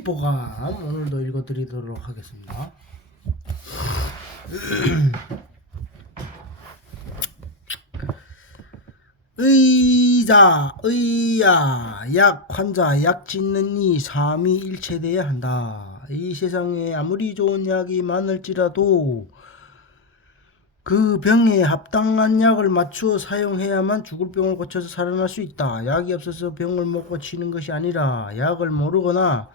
시보감 오늘도 읽어드리도록 하겠습니다. 의자, 의야, 약, 환자, 약 짓는 이 삼위일체돼야 한다. 이 세상에 아무리 좋은 약이 많을지라도 그 병에 합당한 약을 맞추어 사용해야만 죽을 병을 고쳐서 살아날 수 있다. 약이 없어서 병을 못 고치는 것이 아니라 약을 모르거나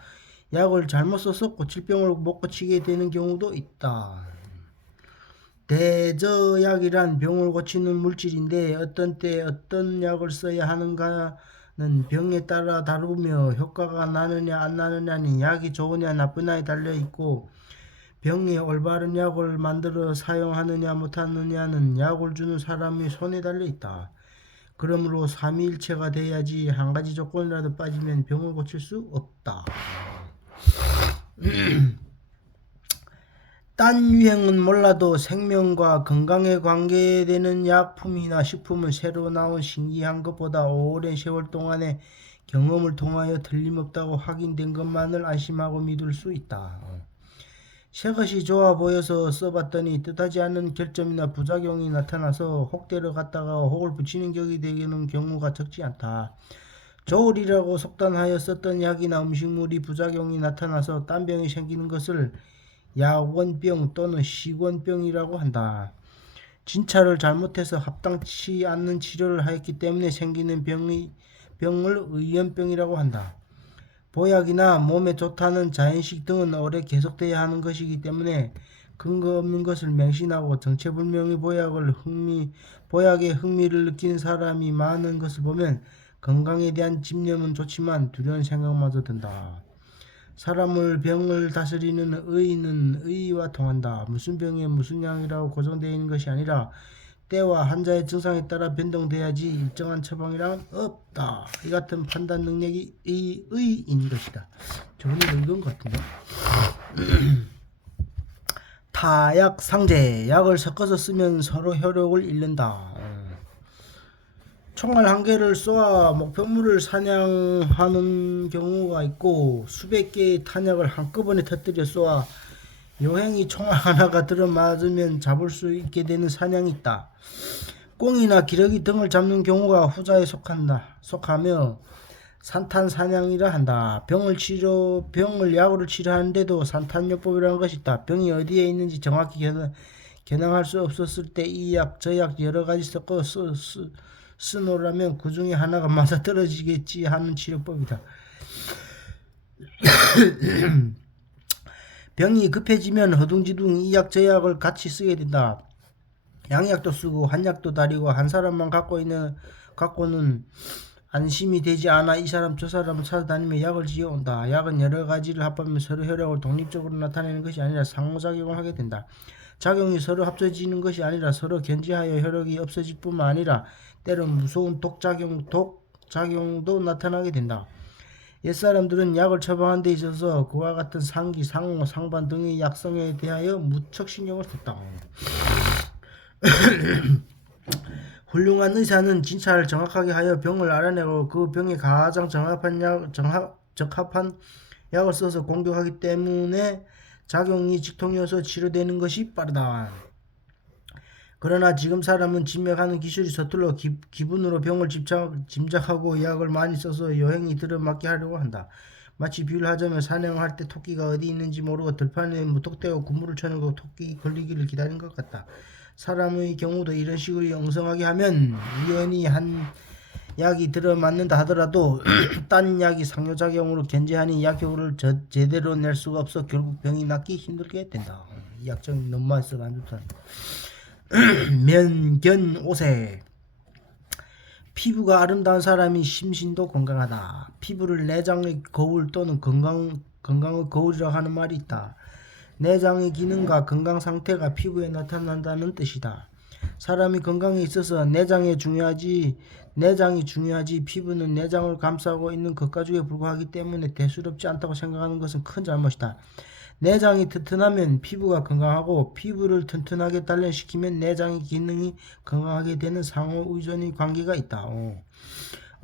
약을 잘못 써서 고칠 병을 못 고치게 되는 경우도 있다. 대저약이란 병을 고치는 물질인데 어떤 때 어떤 약을 써야 하는가는 병에 따라 다르며 효과가 나느냐 안 나느냐는 약이 좋으냐 나쁘냐에 달려있고 병에 올바른 약을 만들어 사용하느냐 못하느냐는 약을 주는 사람의 손에 달려있다. 그러므로 삼위일체가 돼야지 한 가지 조건이라도 빠지면 병을 고칠 수 없다. 딴 유행은 몰라도 생명과 건강에 관계되는 약품이나 식품은 새로 나온 신기한 것보다 오랜 세월 동안의 경험을 통하여 틀림없다고 확인된 것만을 안심하고 믿을 수 있다. 새 것이 좋아 보여서 써봤더니 뜻하지 않은 결점이나 부작용이 나타나서 혹대러 갔다가 혹을 붙이는 격이 되는 경우가 적지 않다. 조울이라고 속단하여 썼던 약이나 음식물이 부작용이 나타나서 딴 병이 생기는 것을 약원병 또는 식원병이라고 한다. 진찰을 잘못해서 합당치 않는 치료를 하였기 때문에 생기는 병을 의연병이라고 한다. 보약이나 몸에 좋다는 자연식 등은 오래 계속돼야 하는 것이기 때문에 근거 없는 것을 맹신하고 정체불명의 보약에 흥미를 느끼는 사람이 많은 것을 보면 건강에 대한 집념은 좋지만 두려운 생각마저 든다. 사람을 병을 다스리는 의는 의와 통한다. 무슨 병에 무슨 약이라고 고정되어 있는 것이 아니라 때와 환자의 증상에 따라 변동돼야지 일정한 처방이란 없다. 이 같은 판단 능력이 의인 것이다. 저번에도 읽은 것 같은데. 타약 상제, 약을 섞어서 쓰면 서로 효력을 잃는다. 총알 한 개를 쏘아 목표물을 사냥하는 경우가 있고 수백 개의 탄약을 한꺼번에 터뜨려 쏘아 요행이 총알 하나가 들어맞으면 잡을 수 있게 되는 사냥이 있다. 꽁이나 기러기 등을 잡는 경우가 후자에 속하며 산탄 사냥이라 한다. 병을 약으로 치료하는데도 산탄요법이라는 것이 있다. 병이 어디에 있는지 정확히 겨냥할 수 없었을 때 이 약, 저 약 여러 가지 섞어 쓰노라면 그 중에 하나가 맞아 떨어지겠지 하는 치료법이다. 병이 급해지면 허둥지둥 이 약, 저 약을 같이 쓰게 된다. 양약도 쓰고 한약도 다리고 한 사람만 갖고는 안심이 되지 않아 이 사람 저 사람을 찾아다니며 약을 지어온다. 약은 여러 가지를 합하면 서로 효력을 독립적으로 나타내는 것이 아니라 상호작용을 하게 된다. 작용이 서로 합쳐지는 것이 아니라 서로 견제하여 효력이 없어질 뿐만 아니라 때론 무서운 독작용도 나타나게 된다. 옛사람들은 약을 처방하는 데 있어서 그와 같은 상기, 상호, 상반 등의 약성에 대하여 무척 신경을 썼다. 훌륭한 의사는 진찰을 정확하게 하여 병을 알아내고 그 병에 가장 적합한 약을 써서 공격하기 때문에 작용이 직통이어서 치료되는 것이 빠르다. 그러나 지금 사람은 진맥하는 기술이 서툴러 기분으로 병을 짐작하고 약을 많이 써서 요행이 들어맞게 하려고 한다. 마치 비유를 하자면 사냥할 때 토끼가 어디 있는지 모르고 들판에 무턱대고 그물을 쳐놓고 토끼 걸리기를 기다리는 것 같다. 사람의 경우도 이런 식으로 엉성하게 하면 우연히 한 약이 들어맞는다 하더라도 딴 약이 상호작용으로 견제하니 약효를 제대로 낼 수가 없어 결국 병이 낫기 힘들게 된다. 이 약점 너무 많이 써서 안 좋다. 면견오세, 피부가 아름다운 사람이 심신도 건강하다. 피부를 내장의 거울 또는 건강의 거울이라고 하는 말이 있다. 내장의 기능과 건강 상태가 피부에 나타난다는 뜻이다. 사람이 건강에 있어서 내장이 중요하지 피부는 내장을 감싸고 있는 것 가죽에 불과하기 때문에 대수롭지 않다고 생각하는 것은 큰 잘못이다. 내장이 튼튼하면 피부가 건강하고 피부를 튼튼하게 단련시키면 내장의 기능이 건강하게 되는 상호 의존의 관계가 있다.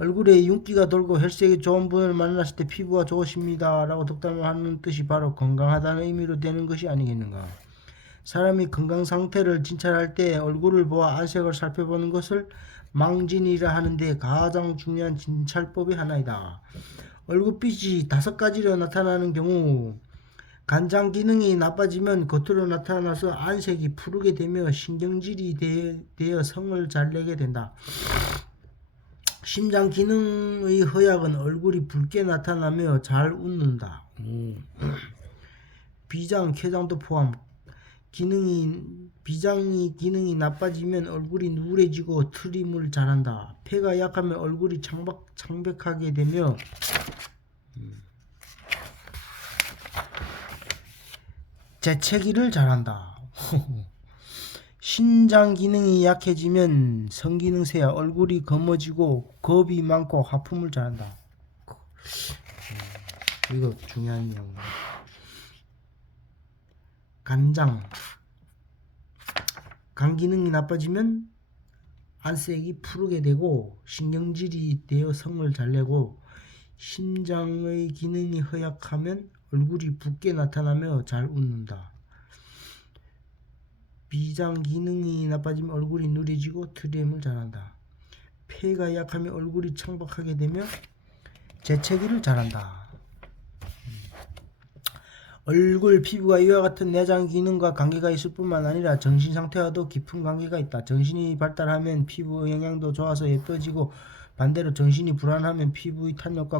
얼굴에 윤기가 돌고 혈색이 좋은 분을 만났을 때 피부가 좋으십니다 라고 덕담하는 뜻이 바로 건강하다는 의미로 되는 것이 아니겠는가. 사람이 건강 상태를 진찰할 때 얼굴을 보아 안색을 살펴보는 것을 망진이라 하는데 가장 중요한 진찰법의 하나이다. 얼굴빛이 5가지로 나타나는 경우 간장 기능이 나빠지면 겉으로 나타나서 안색이 푸르게 되며 신경질이 되어 성을 잘 내게 된다. 심장 기능의 허약은 얼굴이 붉게 나타나며 잘 웃는다. 비장, 췌장도 포함. 비장의 기능이 나빠지면 얼굴이 누래지고 트림을 잘한다. 폐가 약하면 얼굴이 창백하게 되며 재채기를 잘한다. 신장 기능이 약해지면 성기능 쇠야 얼굴이 검어지고 겁이 많고 하품을 잘한다. 이거 중요한 내용. 간장. 간 기능이 나빠지면 안색이 푸르게 되고 신경질이 되어 성을 잘 내고 심장의 기능이 허약하면 얼굴이 붓게 나타나며 잘 웃는다. 비장 기능이 나빠지면 얼굴이 누래지고 트림을 잘한다. 폐가 약하면 얼굴이 창백하게 되며 재채기를 잘한다. 얼굴 피부가 이와 같은 내장 기능과 관계가 있을 뿐만 아니라 정신 상태와도 깊은 관계가 있다. 정신이 발달하면 피부 영양도 좋아서 예뻐지고 반대로 정신이 불안하면 피부의 탄력과